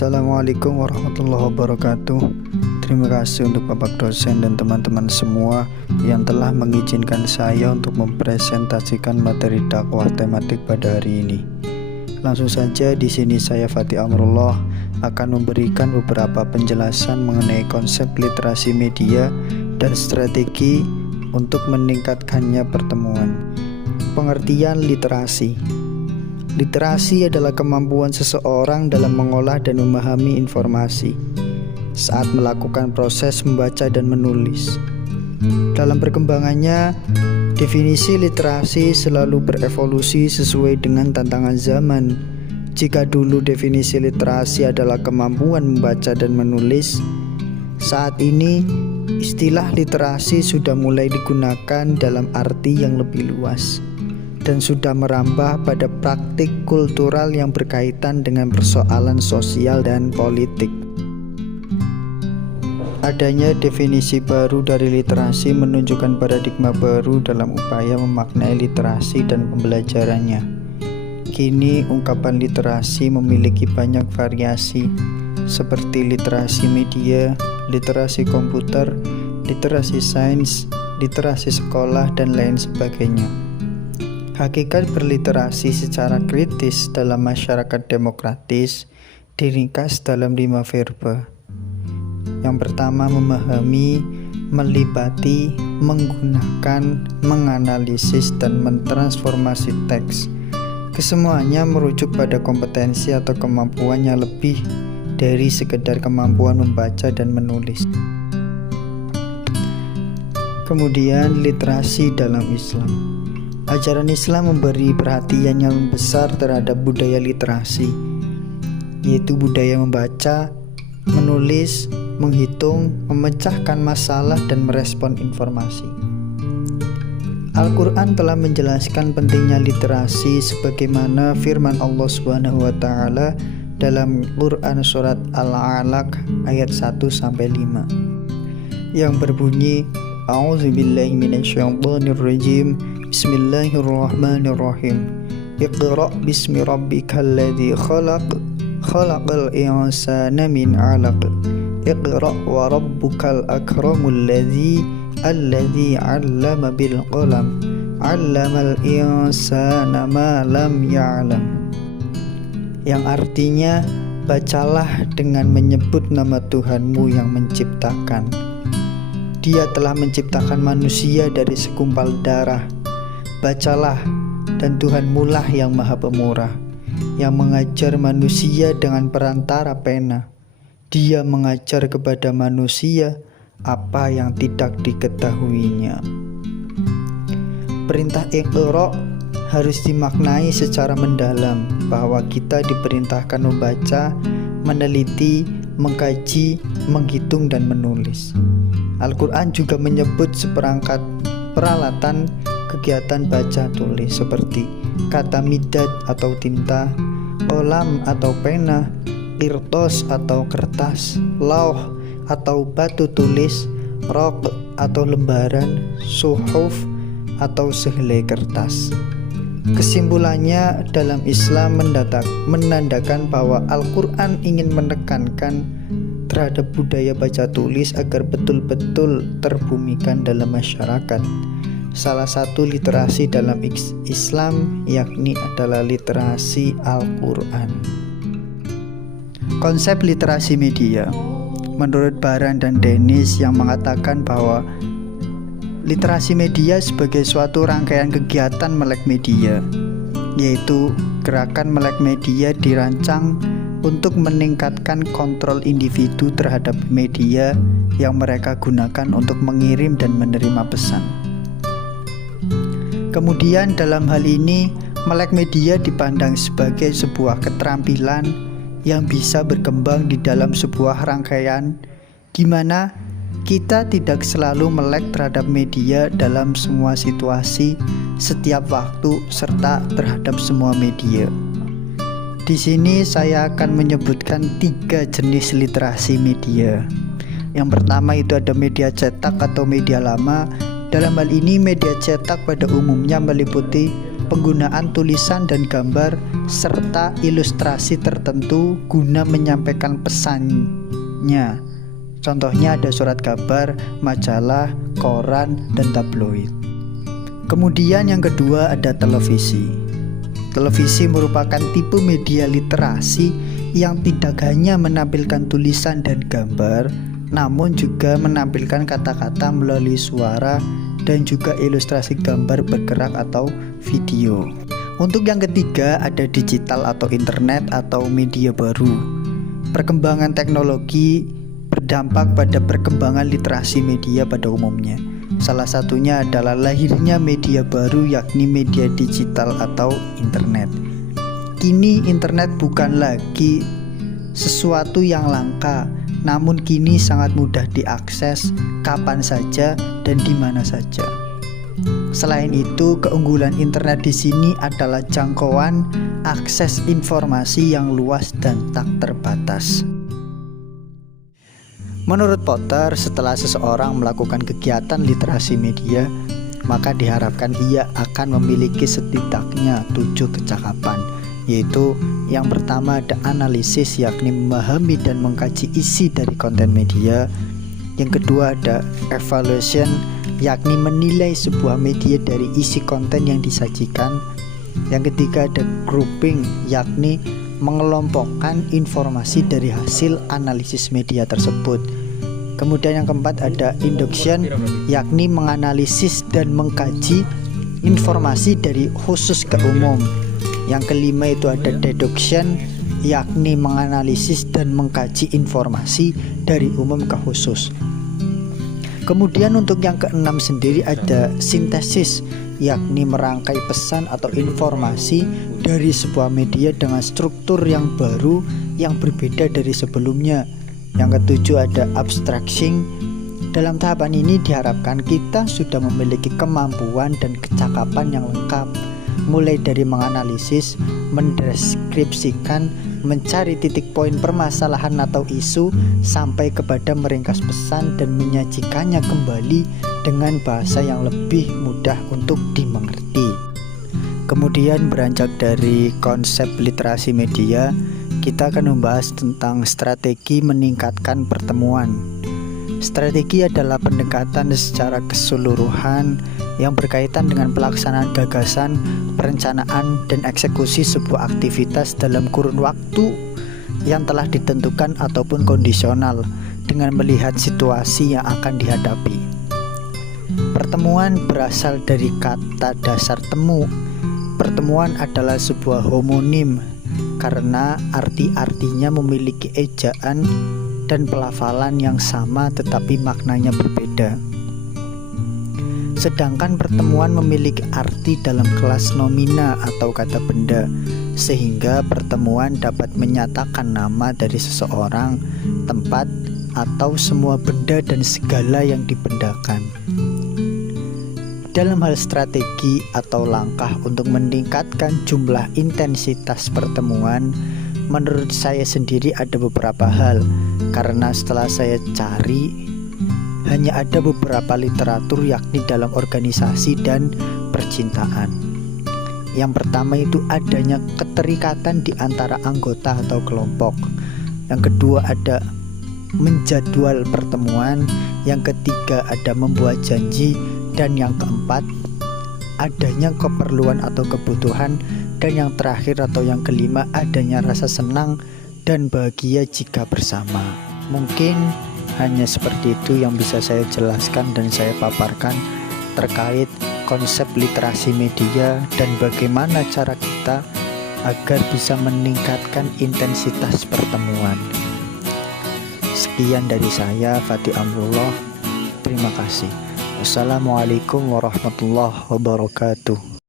Assalamualaikum warahmatullahi wabarakatuh. Terima kasih untuk Bapak dosen dan teman-teman semua yang telah mengizinkan saya untuk mempresentasikan materi dakwah tematik pada hari ini. Langsung saja, di sini saya Fatih Amrullah akan memberikan beberapa penjelasan mengenai konsep literasi media dan strategi untuk meningkatkannya pertemuan. Pengertian literasi. Literasi adalah kemampuan seseorang dalam mengolah dan memahami informasi saat melakukan proses membaca dan menulis. Dalam perkembangannya, definisi literasi selalu berevolusi sesuai dengan tantangan zaman. Jika dulu definisi literasi adalah kemampuan membaca dan menulis, saat ini istilah literasi sudah mulai digunakan dalam arti yang lebih luas dan sudah merambah pada praktik kultural yang berkaitan dengan persoalan sosial dan politik. Adanya definisi baru dari literasi menunjukkan paradigma baru dalam upaya memaknai literasi dan pembelajarannya. Kini ungkapan literasi memiliki banyak variasi seperti literasi media, literasi komputer, literasi sains, literasi sekolah, dan lain sebagainya. Hakikat berliterasi secara kritis dalam masyarakat demokratis diringkas dalam 5 verba. Yang pertama, memahami, melibati, menggunakan, menganalisis, dan mentransformasi teks. Kesemuanya merujuk pada kompetensi atau kemampuan yang lebih dari sekedar kemampuan membaca dan menulis. Kemudian, literasi dalam Islam. Ajaran Islam memberi perhatian yang besar terhadap budaya literasi, yaitu budaya membaca, menulis, menghitung, memecahkan masalah, dan merespon informasi. Al-Quran telah menjelaskan pentingnya literasi sebagaimana firman Allah SWT dalam Quran surat Al-Alaq ayat 1-5 yang berbunyi, A'udzubillahi minasyaitonirrajim. Bismillahirrahmanirrahim. Iqra' bismi rabbikal ladzi khalaq, khalaqal insana min 'alaq. Iqra' wa rabbukal akramul ladzi 'allama bil qalam, 'allamal insana ma lam ya'lam. Yang artinya, bacalah dengan menyebut nama Tuhanmu yang menciptakan. Dia telah menciptakan manusia dari segumpal darah. Bacalah, dan Tuhanmu lah yang maha pemurah, yang mengajar manusia dengan perantara pena. Dia mengajar kepada manusia apa yang tidak diketahuinya. Perintah Iqra' harus dimaknai secara mendalam, bahwa kita diperintahkan membaca, meneliti, mengkaji, menghitung, dan menulis. Al-Quran juga menyebut seperangkat peralatan kegiatan baca tulis seperti kata midad atau tinta, kolam atau pena, irtos atau kertas, lauh atau batu tulis, rok atau lembaran, suhuf atau sehelai kertas. Kesimpulannya, dalam Islam menandakan bahwa Al-Quran ingin menekankan terhadap budaya baca tulis agar betul-betul terbumikan dalam masyarakat. Salah satu literasi dalam Islam yakni adalah literasi Al-Quran. Konsep literasi media. Menurut Baran dan Dennis yang mengatakan bahwa literasi media sebagai suatu rangkaian kegiatan melek media, yaitu gerakan melek media dirancang untuk meningkatkan kontrol individu terhadap media yang mereka gunakan untuk mengirim dan menerima pesan. Kemudian dalam hal ini Melek media dipandang sebagai sebuah keterampilan yang bisa berkembang di dalam sebuah rangkaian di mana kita tidak selalu melek terhadap media dalam semua situasi, setiap waktu, serta terhadap semua media. Di sini saya akan menyebutkan 3 jenis literasi media. Yang pertama itu ada media cetak atau media lama. Dalam hal ini media cetak pada umumnya meliputi penggunaan tulisan dan gambar serta ilustrasi tertentu guna menyampaikan pesannya. Contohnya ada surat kabar, majalah, koran, dan tabloid. Kemudian yang kedua ada televisi. Televisi merupakan tipe media literasi yang tidak hanya menampilkan tulisan dan gambar, namun juga menampilkan kata-kata melalui suara dan juga ilustrasi gambar bergerak atau video. Untuk yang ketiga ada digital atau internet atau media baru. Perkembangan teknologi berdampak pada perkembangan literasi media pada umumnya. Salah satunya adalah lahirnya media baru yakni media digital atau internet. Kini internet bukan lagi sesuatu yang langka, namun kini sangat mudah diakses kapan saja dan di mana saja. Selain itu, keunggulan internet di sini adalah jangkauan akses informasi yang luas dan tak terbatas. Menurut Potter, setelah seseorang melakukan kegiatan literasi media, maka diharapkan ia akan memiliki setidaknya 7 kecakapan, yaitu yang pertama ada analisis, yakni memahami dan mengkaji isi dari konten media. Yang kedua ada evaluation, yakni menilai sebuah media dari isi konten yang disajikan. Yang ketiga ada grouping, yakni mengelompokkan informasi dari hasil analisis media tersebut. Kemudian yang keempat ada induction, yakni menganalisis dan mengkaji informasi dari khusus ke umum. Yang kelima itu ada deduction, yakni menganalisis dan mengkaji informasi dari umum ke khusus. Kemudian untuk yang keenam sendiri ada sintesis, yakni merangkai pesan atau informasi dari sebuah media dengan struktur yang baru yang berbeda dari sebelumnya. Yang ketujuh ada abstraction. Dalam tahapan ini diharapkan kita sudah memiliki kemampuan dan kecakapan yang lengkap, mulai dari menganalisis, mendeskripsikan, mencari titik poin permasalahan atau isu, sampai kepada meringkas pesan dan menyajikannya kembali dengan bahasa yang lebih mudah untuk dimengerti. Kemudian beranjak dari konsep literasi media, kita akan membahas tentang strategi meningkatkan pertemuan. Strategi adalah pendekatan secara keseluruhan yang berkaitan dengan pelaksanaan gagasan, perencanaan, dan eksekusi sebuah aktivitas dalam kurun waktu yang telah ditentukan ataupun kondisional dengan melihat situasi yang akan dihadapi. Pertemuan berasal dari kata dasar temu. Pertemuan adalah sebuah homonim karena arti-artinya memiliki ejaan dan pelafalan yang sama tetapi maknanya berbeda. Sedangkan pertemuan memiliki arti dalam kelas nomina atau kata benda, sehingga pertemuan dapat menyatakan nama dari seseorang, tempat, atau semua benda dan segala yang dibendakan. Dalam hal strategi atau langkah untuk meningkatkan jumlah intensitas pertemuan, menurut saya sendiri ada beberapa hal, karena setelah saya cari hanya ada beberapa literatur yakni dalam organisasi dan percintaan. Yang pertama itu adanya keterikatan di antara anggota atau kelompok. Yang kedua ada menjadwal pertemuan. Yang ketiga ada membuat janji. Dan yang keempat adanya keperluan atau kebutuhan. Dan yang terakhir atau yang kelima adanya rasa senang dan bahagia jika bersama. Mungkin hanya seperti itu yang bisa saya jelaskan dan saya paparkan terkait konsep literasi media dan bagaimana cara kita agar bisa meningkatkan intensitas pertemuan. Sekian dari saya, Fatih Amrullah. Terima kasih. Wassalamualaikum warahmatullahi wabarakatuh.